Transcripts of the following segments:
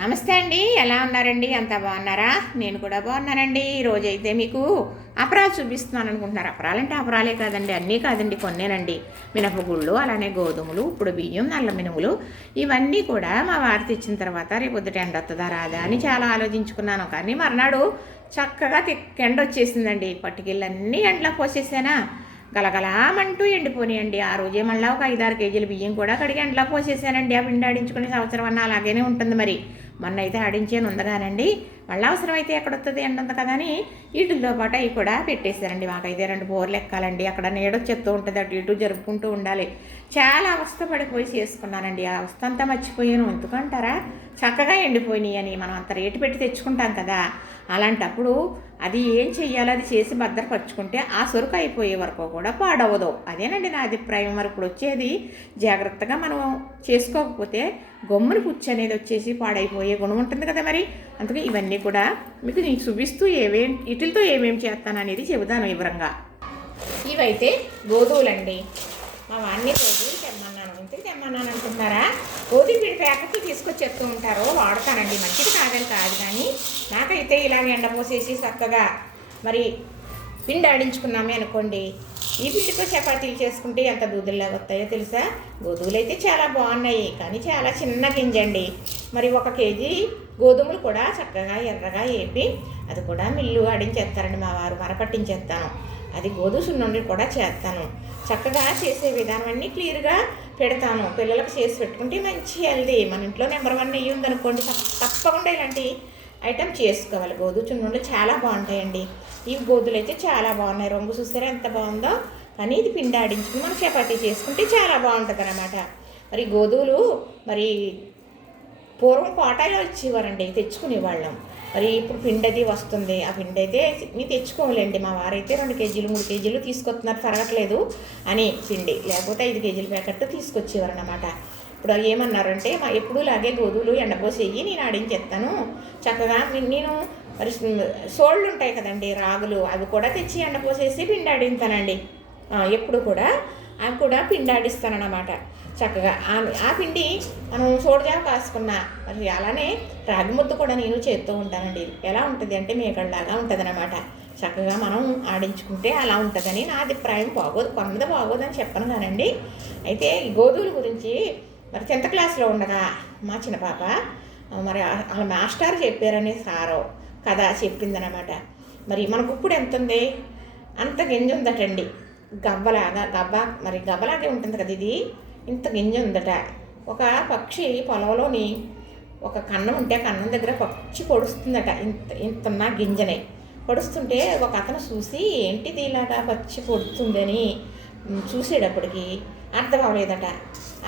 నమస్తే అండి ఎలా ఉన్నారండి? అంతా బాగున్నారా? నేను కూడా బాగున్నానండి. ఈరోజు అయితే మీకు అపరాలు చూపిస్తున్నాను అనుకుంటున్నారు. అపరాలంటే అపరాలే కాదండి అన్నీ కాదండి కొన్నేనండి. మినపగుళ్ళు అలానే గోధుమలు ఇప్పుడు బియ్యం నల్ల మినుములు ఇవన్నీ కూడా మా వారి తెచ్చిన తర్వాత రేపు పొద్దుట ఎండ వస్తుందా రాదా అని చాలా ఆలోచించుకున్నాను. కానీ మర్నాడు చక్కగా ఎండ వచ్చేసిందండి. పట్టుకెళ్ళన్నీ ఎండలో పోసేసానా. గలగలామంటూ ఎండిపోయినాయండి ఆ రోజే మళ్ళీ ఒక ఐదారు కేజీల బియ్యం కూడా కడిగి ఎండలో పోసేసానండి. ఆ పిండి ఆడించుకునే సంవత్సరం అన్న అలాగనే ఉంటుంది మరి. మొన్న అయితే ఆడించాను ఉందగానండి మళ్ళీ అవసరం అయితే ఎక్కడ వస్తుంది ఎండ ఉంది కదా అని వీటిల్లో పాటు అవి కూడా పెట్టేశారండి. మాకైతే రెండు బోర్లు ఎక్కాలండి. అక్కడ నీడ చెప్తూ ఉంటుంది అటు ఇటు జరుపుకుంటూ ఉండాలి. చాలా అవస్థ పడిపోయి చేసుకున్నానండి. ఆ అవస్థ అంతా మర్చిపోయాను. ఎందుకంటారా? చక్కగా ఎండిపోయినాయి అని మనం అంత రేటు పెట్టి తెచ్చుకుంటాం కదా. అలాంటప్పుడు అది ఏం చెయ్యాలో అది చేసి భద్రపరుచుకుంటే ఆ సొరుకు అయిపోయే వరకు కూడా పాడవదు. అదేనండి నా అభిప్రాయం. మరి ఇప్పుడు వచ్చేది జాగ్రత్తగా మనం చేసుకోకపోతే గమ్ముని పుచ్చు అనేది వచ్చేసి పాడైపోయే గుణం ఉంటుంది కదా మరి. అందుకే ఇవన్నీ కూడా మీకు నేను చూపిస్తూ ఏమేం వీటితో ఏమేమి చేస్తాను అనేది చెబుతాను వివరంగా. ఇవైతే గోధువులండి మా వాడిని గోధువులు తెమ్మన్నాను. ఇంటికి తెమ్మన్నాను అనుకుంటారా గోధుమ పిండి ప్యాకెట్లు చెప్తూ ఉంటారు. వాడతానండి. మంచిది కాదని కాదు కానీ నాకైతే ఇలాగ ఎండపోసేసి చక్కగా మరి పిండి ఆడించుకున్నామే అనుకోండి. ఈ పిండితో చపాతీలు చేసుకుంటే ఎంత దూదుల్లాగా వస్తాయో తెలుసా? గోధుమలు అయితే చాలా బాగున్నాయి కానీ చాలా చిన్న గింజండి. మరి ఒక కేజీ గోధుమలు కూడా చక్కగా ఎర్రగా వేపి అది కూడా మిల్లు ఆడించేస్తారండి మా వారు. మరపట్టించేస్తాను. అది గోధుమ సున్నుండి కూడా చేస్తాను. చక్కగా చేసే విధానం అన్నీ క్లియర్గా పెడతాను. పిల్లలకు చేసి పెట్టుకుంటే మంచి హెల్దీ మన ఇంట్లో నెంబర్ వన్ నెయ్యి ఉందనుకోండి తప్పకుండా ఇలాంటి ఐటమ్ చేసుకోవాలి. గోధుమ చున్నుండలు చాలా బాగుంటాయండి. ఈ గోధులు అయితే చాలా బాగున్నాయి. రంగు చూసారా ఎంత బాగుందో. కానీ ఇది పిండి ఆడించుకుని మనం చపాతీ చేసుకుంటే చాలా బాగుంటుంది అన్నమాట మరి గోధువులు మరి పూర్వం కోటాలో వచ్చేవారండి తెచ్చుకునేవాళ్ళం. మరి ఇప్పుడు పిండి అది వస్తుంది. ఆ పిండి అయితే మీ తెచ్చుకోవాలండి. మా వారైతే రెండు కేజీలు మూడు కేజీలు తీసుకొస్తున్నారు. తరగట్లేదు అని పిండి. లేకపోతే ఐదు కేజీల ప్యాకెట్ తీసుకొచ్చేవారు అనమాట ఇప్పుడు ఏమన్నారంటే మా ఎప్పుడు లాగే గోధులు ఎండపోసేయి నేను ఆడించేస్తాను చక్కగా నేను మరి సోళ్ళు ఉంటాయి కదండి రాగులు. అవి కూడా తెచ్చి ఎండపోసేసి పిండి ఆడింతానండి ఎప్పుడు కూడా. అవి కూడా పిండి ఆడిస్తానన్నమాట. చక్కగా ఆ ఆ పిండి మనం సోడజావ కాసుకున్న మరి అలానే రాగి ముద్ద కూడా నేను చేస్తూ ఉంటానండి. ఎలా ఉంటుంది అంటే మేకడలాగా ఉంటుంది అనమాట చక్కగా మనం ఆడించుకుంటే అలా ఉంటుందని నా అభిప్రాయం. బాగోదు కొన్నది బాగోదని చెప్పను కానండి. అయితే ఈ గోధువుల గురించి మరి టెన్త్ క్లాస్లో ఉండగా మా చిన్న పాప మరి ఆ- వాళ్ళ మాస్టర్ చెప్పారని సారో కథ చెప్పిందనమాట మరి మనకు ఇప్పుడు ఎంత ఉంది అంత గింజ ఉందటండి. గవ్వలాగా గవ్వ మరి గవ్వలాగే ఉంటుంది కదా ఇది. ఇంత గింజ ఉందట. ఒక పక్షి పొలంలోని ఒక కన్నం ఉంటే కన్నం దగ్గర పక్షి పొడుస్తుందట. ఇంత ఇంతన్న గింజనే. పొడుస్తుంటే ఒక అతను చూసి ఏంటిది ఇలాగా పచ్చి పొడుతుందని? చూసేటప్పటికి అర్థం అవ్వలేదట.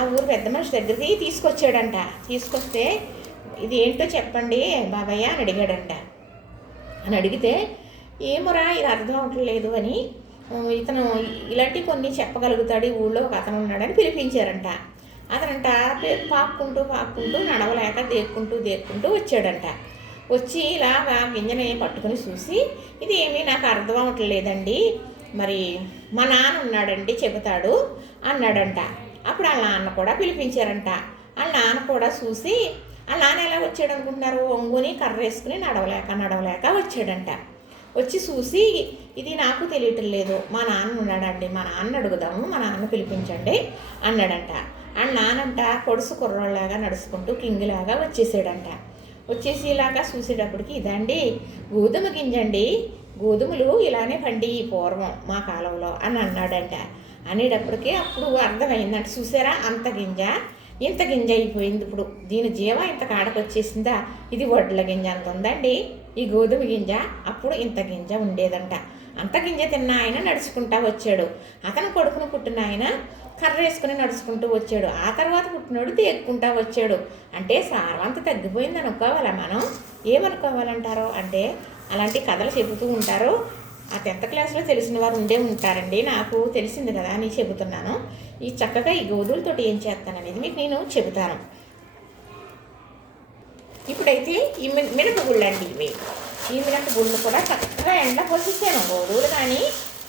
ఆ ఊరు పెద్ద మనిషి దగ్గరికి తీసుకొచ్చాడంట. తీసుకొస్తే ఇది ఏంటో చెప్పండి బాబయ్య అని అడిగాడంట. అని అడిగితే ఏమోరా ఇది అర్థం అవ్వట్లేదు అని ఇతను ఇలాంటి కొన్ని చెప్పగలుగుతాడు ఈ ఊళ్ళో ఒక అతను ఉన్నాడని పిలిపించారంట. అతనంట పాక్కుంటూ పాక్కుంటూ నడవలేక దేక్కుంటూ దేక్కుంటూ వచ్చాడంట. వచ్చి ఇలాగా గింజని పట్టుకొని చూసి ఇది ఏమీ నాకు అర్థం అవ్వట్లేదండి మరి మా నాన్న ఉన్నాడండి చెబుతాడు అన్నాడంట. అప్పుడు వాళ్ళ నాన్న కూడా పిలిపించారంట. వాళ్ళ నాన్న కూడా చూసి వాళ్ళ నాన్న ఎలా వచ్చాడు అనుకుంటున్నారు? ఒంగుని కర్ర వేసుకుని నడవలేక నడవలేక వచ్చాడంట. వచ్చి చూసి ఇది నాకు తెలియటం లేదు. మా నాన్న ఉన్నాడండి. మా నాన్న అడుగుదాము. మా నాన్న పిలిపించండి అన్నాడంట. ఆ నానంట కొడుసు కుర్రోళ్ళలాగా నడుచుకుంటూ కింగిలాగా వచ్చేసాడంట. వచ్చేసి ఇలాగా చూసేటప్పటికి ఇదండి. గోధుమ గింజండి. గోధుమలు ఇలానే పండి పూర్వం మా కాలంలో అని అన్నాడంట. అనేటప్పటికీ అప్పుడు అర్థమైందంట. చూసారా? అంత గింజ. ఇంత గింజ అయిపోయింది ఇప్పుడు. దీని జీవ ఇంత కాడకు వచ్చేసిందా ఇది వడ్ల గింజ అంత ఉందండి. ఈ గోధుమ గింజ అప్పుడు ఇంత గింజ ఉండేదంట. అంత గింజ తిన్న ఆయన నడుచుకుంటా వచ్చాడు. అతను కొడుకును పుట్టిన ఆయన కర్ర వేసుకుని నడుచుకుంటూ వచ్చాడు. ఆ తర్వాత పుట్టినోడు దేక్కుంటా వచ్చాడు. అంటే సారవంత తగ్గిపోయింది అనుకోవాలా మనం ఏమనుకోవాలంటారో? అంటే అలాంటి కథలు చెబుతూ ఉంటారు. ఆ టెన్త్ క్లాస్లో తెలిసిన వారు ఉండే ఉంటారండి. నాకు తెలిసింది కదా అని చెబుతున్నాను. ఈ చక్కగా ఈ గోధులతోటి ఏం చేస్తాననేది మీకు నేను చెబుతాను. ఇప్పుడైతే ఈ మిన- మినపగుళ్ళు అండి ఇవి. ఈ మినపగుళ్ళు కూడా చక్కగా ఎండ పోసేసాను. గోధువులు కానీ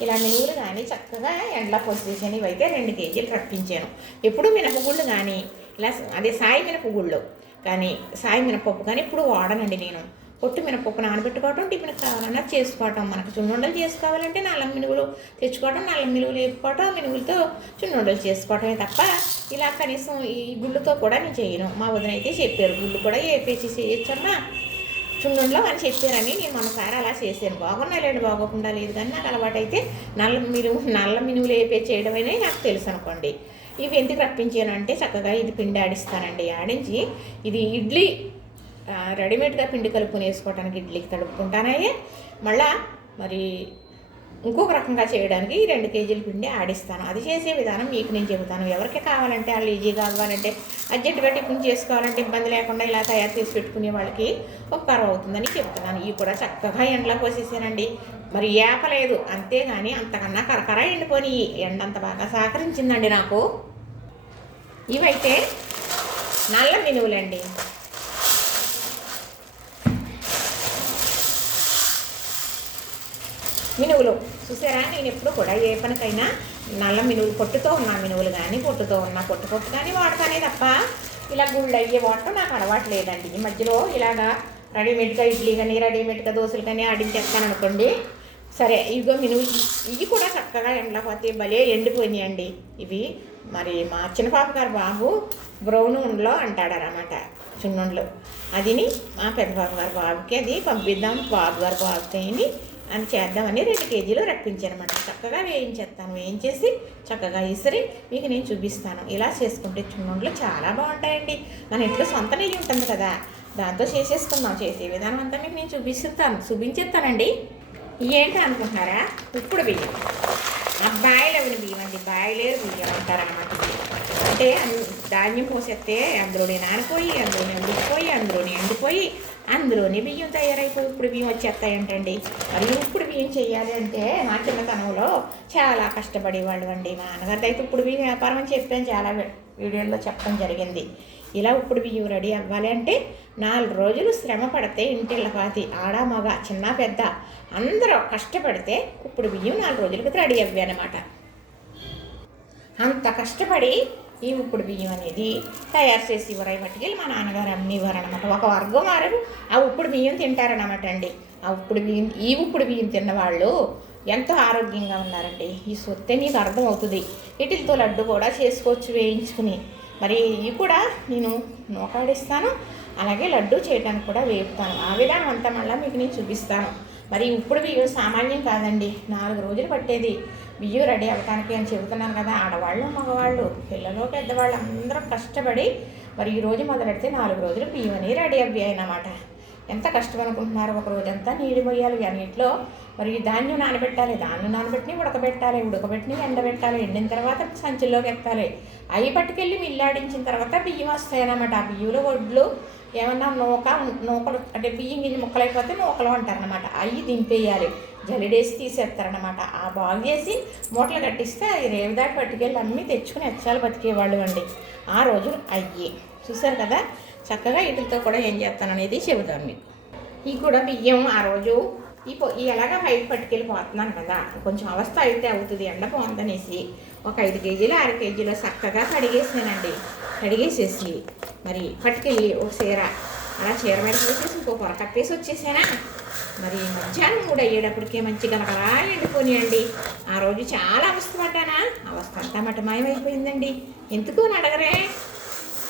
ఇలా మినువులు కానీ చక్కగా ఎండలో పోసేసాను. ఇవైతే రెండు కేజీలు రప్పించాను. ఎప్పుడు మినపగుళ్ళు కానీ ఇలా అదే సాయి మినపగుళ్ళు కానీ సాయి మినపప్పు కానీ ఇప్పుడు వాడనండి నేను. పొట్టు మినపప్పు నానబెట్టుకోవటం టిఫిన్ కావాలన్నా చేసుకోవటం. మనకు చున్నుండలు చేసుకోవాలంటే నల్ల మినుగులు తెచ్చుకోవటం నల్ల మినుగులు వేపుకోవటం మినుగులతో చున్నుండలు చేసుకోవటమే తప్ప ఇలా కనీసం ఈ గుళ్ళుతో కూడా నేను చేయను. మా వదిన అయితే చెప్పారు గుళ్ళు కూడా వేపేసి చేయొచ్చమ్మా. చుండంలో అని చెప్పారని నేను మనసారి అలా చేశాను. బాగున్నాయి లేండి బాగోకుండా లేదు కానీ నాకు అలవాటు అయితే నల్ల మినుము నల్ల మినుములు వేపే చేయడం అనేది నాకు తెలుసు అనుకోండి. ఇవి ఎందుకు రప్పించాను అంటే చక్కగా ఇది పిండి ఆడిస్తానండి. ఆడించి ఇది ఇడ్లీ రెడీమేడ్గా పిండి కలుపుకొని వేసుకోవడానికి ఇడ్లీకి తడుపుకుంటానయ్యే మళ్ళా మరి ఇంకొక రకంగా చేయడానికి ఈ రెండు కేజీల పిండి ఆడిస్తాను అది చేసే విధానం మీకు నేను చెబుతాను. ఎవరికి కావాలంటే వాళ్ళు ఈజీగా అవ్వాలంటే అర్జెంటుగా టిఫిన్ చేసుకోవాలంటే ఇబ్బంది లేకుండా ఇలా తయారు చేసి పెట్టుకునే వాళ్ళకి ఉపకారం అవుతుందని చెప్తున్నాను ఇవి కూడా చక్కగా ఎండలో పోసేసానండి. మరి ఏపలేదు అంతేగాని అంతకన్నా కరకర ఎండిపోయి ఎండ అంత బాగా సహకరించిందండి నాకు. ఇవైతే నల్ల మినువులండి. మినువులు. చూసారా? నేను ఎప్పుడు కూడా ఏ పనికైనా నల్ల మినువులు పొట్టుతో ఉన్న. మినువులు కానీ పొట్టుతో ఉన్న. పొట్టు పొట్టు కానీ వాడతానే తప్ప ఇలా గుళ్ళు అయ్యే వాడటం నాకు అలవాట్లేదండి ఈ మధ్యలో ఇలాగా రెడీమేడ్గా ఇడ్లీ కానీ రెడీమేడ్గా దోశలు కానీ ఆడించేస్తాను అనుకోండి. సరే ఇదిగో మినువు ఇవి కూడా చక్కగా ఎండకపోతే భలే ఎండిపోయినాయండి. ఇవి మరి మా చిన్నపాప గారు బాబు బ్రౌన్ ఉండలో అంటాడనమాట చిన్నుండ్లు. అదిని మా పెద్ద బాబు గారు బాబుకి అది పంపిద్దాం. బాబు గారు బాబుకి అని చేద్దామని రెండు కేజీలు రప్పించానమాట చక్కగా వేయించేస్తాను. వేయించేసి చక్కగా ఇసిరి మీకు నేను చూపిస్తాను. ఇలా చేసుకుంటే చున్నుండ్లు చాలా బాగుంటాయండి. మన ఇంట్లో సొంత నెయ్యి ఉంటుంది కదా దాంతో చేసేసుకుందాం. చేసే విధానం అంతా మీకు నేను చూపిస్తాను. చూపించేస్తానండి. ఏంటి అనుకుంటున్నారా? ఇప్పుడు బియ్యం. ఆ బాయిలవిన బియ్యం అండి. బాయిలేరు బియ్యం అంటారనమాట అంటే ధాన్యం పోసేస్తే అందులోనే నానిపోయి అందులోనే ఉడికిపోయి అందులోనే ఎండిపోయి అందులోనే బియ్యం తయారైపోయి ఇప్పుడు బియ్యం వచ్చేస్తాయంటండి. మరి ఇప్పుడు బియ్యం చేయాలి అంటే మా చిన్నతనంలో చాలా కష్టపడేవాళ్ళు అండి. మా నాన్నగారి అయితే ఇప్పుడు బియ్యం వ్యాపారం అని చెప్పాను. చాలా వీడియోల్లో చెప్పడం జరిగింది. ఇలా ఇప్పుడు బియ్యం రెడీ అవ్వాలి అంటే నాలుగు రోజులు శ్రమ పడితే ఇంటిళ్ళపాతి ఆడ మగ చిన్న పెద్ద అందరూ కష్టపడితే ఇప్పుడు బియ్యం నాలుగు రోజులకి రెడీ అవ్వాలి అనమాట అంత కష్టపడి ఈ ఉప్పుడు బియ్యం అనేది తయారు చేసి ఇవ్వరు మట్టుకెళ్ళి మా నాన్నగారు అమ్మివ్వరు అనమాట ఒక వర్గం వారు ఆ ఉప్పుడు బియ్యం తింటారనమాట అండి. ఆ ఉప్పుడు బియ్యం ఈ ఉప్పుడు బియ్యం తిన్నవాళ్ళు ఎంతో ఆరోగ్యంగా ఉన్నారండి. ఈ సొత్తే మీకు అర్థమవుతుంది వీటితో లడ్డు కూడా చేసుకోవచ్చు వేయించుకుని. మరి ఇవి కూడా నేను నూకాడిస్తాను. అలాగే లడ్డు చేయడానికి కూడా వేపుతాను. ఆ విధానం అంతా మళ్ళీ మీకు నేను చూపిస్తాను. మరి ఇప్పుడు బియ్యం సామాన్యం కాదండి. నాలుగు రోజులు పట్టేది. బియ్యం రెడీ అవ్వటానికి అని చెబుతున్నాను కదా. ఆడవాళ్ళు మగవాళ్ళు పిల్లలు పెద్దవాళ్ళు అందరూ కష్టపడి మరి ఈ రోజు మొదలెడితే నాలుగు రోజులు బియ్యం అని రెడీ అవ్వాయి అన్నమాట. ఎంత కష్టం అనుకుంటున్నారు ఒక రోజంతా నీళ్ళు పోయాలి అన్నింటిలో మరి ధాన్యం నానబెట్టాలి ధాన్యం నానబెట్టి ఉడకబెట్టాలి ఉడకబెట్టి ఎండబెట్టాలి ఎండిన తర్వాత సంచుల్లోకి ఎత్తాలి. అవి పట్టుకెళ్ళి మిల్లాడించిన తర్వాత బియ్యం వస్తాయన్నమాట. ఆ బియ్యంలో వడ్లు ఏమన్నా నూక నూకలు అంటే బియ్యం గింజ ముక్కలు అయిపోతే నూకలు అంటారనమాట అవి దింపేయాలి. జలిడేసి తీసేస్తారనమాట ఆ బాగు చేసి మూటలు కట్టిస్తే అది రేవు దాటి పట్టుకెళ్ళి అమ్మి తెచ్చుకుని ఎచ్చాలు బతికేవాళ్ళు అండి. ఆ రోజులు అయ్యి. చూసారు కదా? చక్కగా వీటితో కూడా ఏం చేస్తాననేది చెబుతాను మీకు. ఈ కూడా బియ్యం ఆ రోజు ఈ ఎలాగ ఈ ఎలాగా బయట పట్టుకెళ్ళిపోతున్నాను కదా? కొంచెం అవస్థ అయితే అవుతుంది ఎండ బాగుందనేసి ఒక ఐదు కేజీలు ఆరు కేజీలు చక్కగా కడిగేసానండి కడిగేసేసి మరి పట్టుకెళ్ళి ఒక చీర. అలా చీర మీద పోసేసి ఇంకో పొర కప్పేసి వచ్చేసానా? మరి మధ్యాహ్నం మూడు అయ్యేటప్పటికే మంచి గనకలా ఎండిపోనియండి. ఆ రోజు చాలా అవస్థ పడ్డానా? అవస్థ అంతా మటమాయమైపోయిందండి. ఎందుకు అని అడగరే?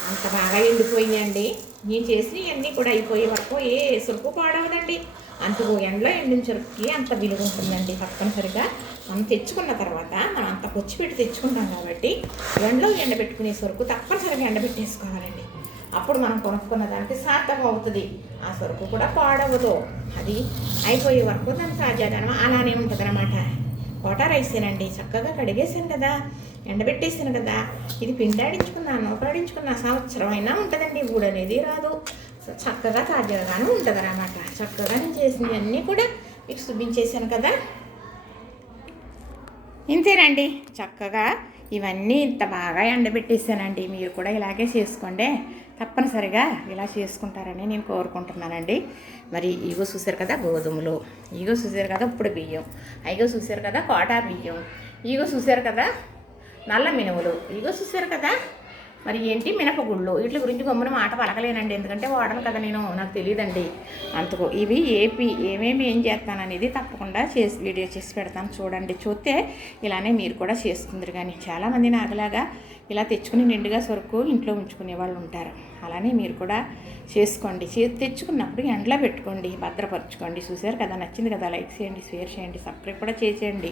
అంత బాగా ఎండిపోయిందండి నేను చేసినవన్నీ కూడా అయిపోయే వరకు ఏ సురుకు పాడవదండి. అంతకు ఎండలో ఎండిన చెరుకుకి అంత విలువ ఉంటుందండి తప్పనిసరిగా. మనం తెచ్చుకున్న తర్వాత మనం అంత పొచ్చి పెట్టి తెచ్చుకుంటాం కాబట్టి ఎండలో ఎండబెట్టుకునే సరుకు తప్పనిసరిగా ఎండబెట్టేసుకోవాలండి. అప్పుడు మనం కొనుక్కున్న దానికి సార్థకం అవుతుంది. ఆ సరుకు కూడా పాడవదు. అది అయిపోయే వరకు దాని తాజాదనం అలానే ఉంటుంది అనమాట కోటా రైసేనండి. చక్కగా కడిగేసాను కదా. ఎండబెట్టేసాను కదా. ఇది పిండాడించుకున్నా నూకాడించుకున్న సంవత్సరం అయినా ఉంటుందండి. ఊడు అనేది చక్కగా తాజాగానే ఉంటుంది అనమాట చక్కగా నేను చేసినవన్నీ కూడా మీకు చూపించేశాను కదా. ఇంతేనండి. చక్కగా ఇవన్నీ ఇంత బాగా ఎండబెట్టేసానండి మీరు కూడా ఇలాగే చేసుకోండి. తప్పనిసరిగా ఇలా చేసుకుంటారని నేను కోరుకుంటున్నానండి. మరి ఇగో చూసారు కదా గోధుమలు. ఇగో చూసారు కదా ఇప్పుడు బియ్యం. ఇగో చూసారు కదా కోటా బియ్యం. ఇగో చూసారు కదా నల్ల మినుములు. ఇగో చూసారు కదా మరి ఏంటి మినపగుళ్ళు? వీటి గురించి గమ్మున మాట పలకలేనండి. ఎందుకంటే వాడను కదా నేను నాకు తెలియదండి అంతకు ఇవి ఏపీ ఏమేమి ఏం చేస్తాననేది తప్పకుండా చేసి వీడియో చేసి పెడతాను చూడండి. చూస్తే ఇలానే మీరు కూడా చేసుకుందరు కానీ చాలామంది నాకులాగా ఇలా తెచ్చుకుని నిండుగా సరుకు ఇంట్లో ఉంచుకునే వాళ్ళు ఉంటారు. అలానే మీరు కూడా చేసుకోండి. చే తెచ్చుకున్నప్పుడు ఎండలో పెట్టుకోండి. భద్రపరచుకోండి. చూసారు కదా? నచ్చింది కదా? లైక్ చేయండి షేర్ చేయండి సబ్స్క్రైబ్ కూడా చేసేయండి.